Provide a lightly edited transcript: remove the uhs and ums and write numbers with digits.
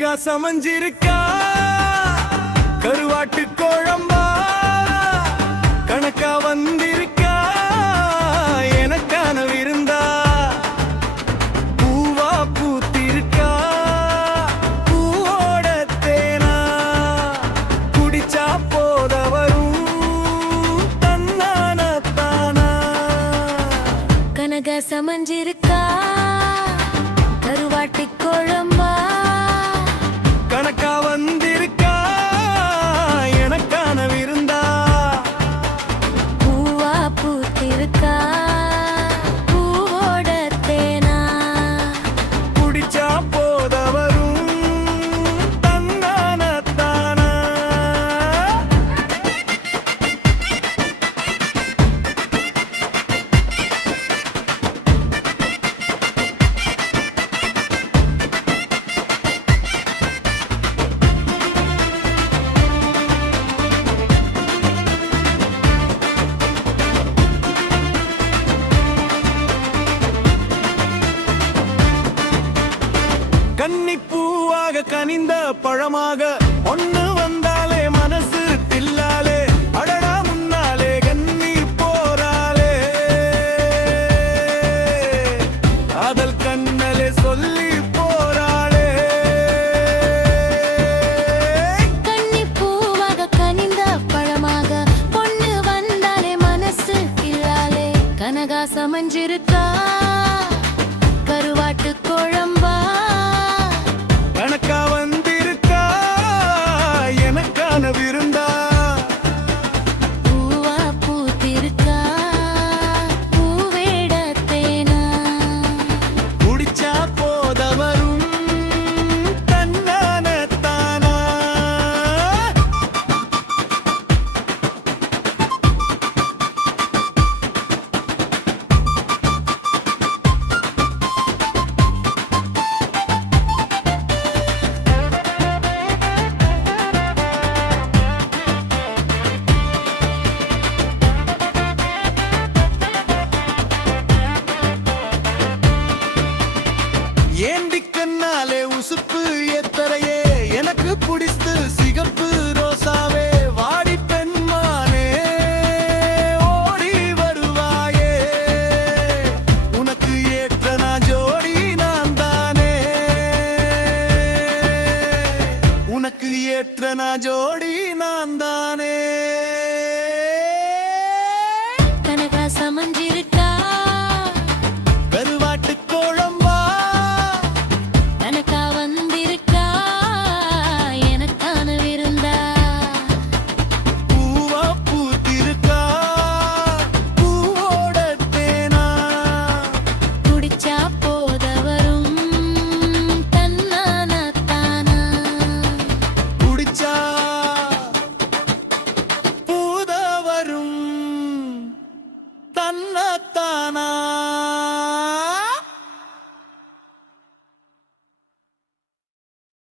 கனகா சமஞ்சிருக்கா கருவாட்டு குழம்பா கணக்கா வந்திருக்கா எனக்கான விருந்தா பூவா பூத்திருக்கா பூவோட தேனா குடிச்சா போத வரும் தன்னான தானா கனகா சமஞ்சிருக்கா கருவாட்டு குழம்பா கணக்கா வந்திருக்கா எனக்கான விருந்தா பூவா பூத்திருக்கா பூவோட தேனா குடிச்சா போத வரும் தன்னான தானா கன்னிப்பூவாக கனிந்த பழமாக ஒண்ணு வந்தாலே மனசு தில்லாலே அடடா முன்னாலே கண்ணீர் போராலே காதல் கண்ணலே சொல்லி போராளே கன்னி பூவாக கனிந்த பழமாக பொண்ணு வந்தாலே மனசு கிள்ளாலே கனகா சமஞ்சிருக்கா கருவாட்டு குழம்பா கணக்கா வந்திருக்கா எனக்கான விருந்தா பூவா பூத்திருக்கா பூவேட தேனா குடிச்சா போத வரும் தன்னான தானா ஏந்தி கண்ணாலே உசுப்பு எத்தரையே எனக்கு பிடித்து சிகப்பு ரோசாவே வாடி பெண்மானே ஓடி வருவாயே உனக்கு ஏற்ற நான் ஜோடி நான் தானே உனக்கு ஏற்ற நான் ஜோடி நான் தானே கனகா சமஞ்சி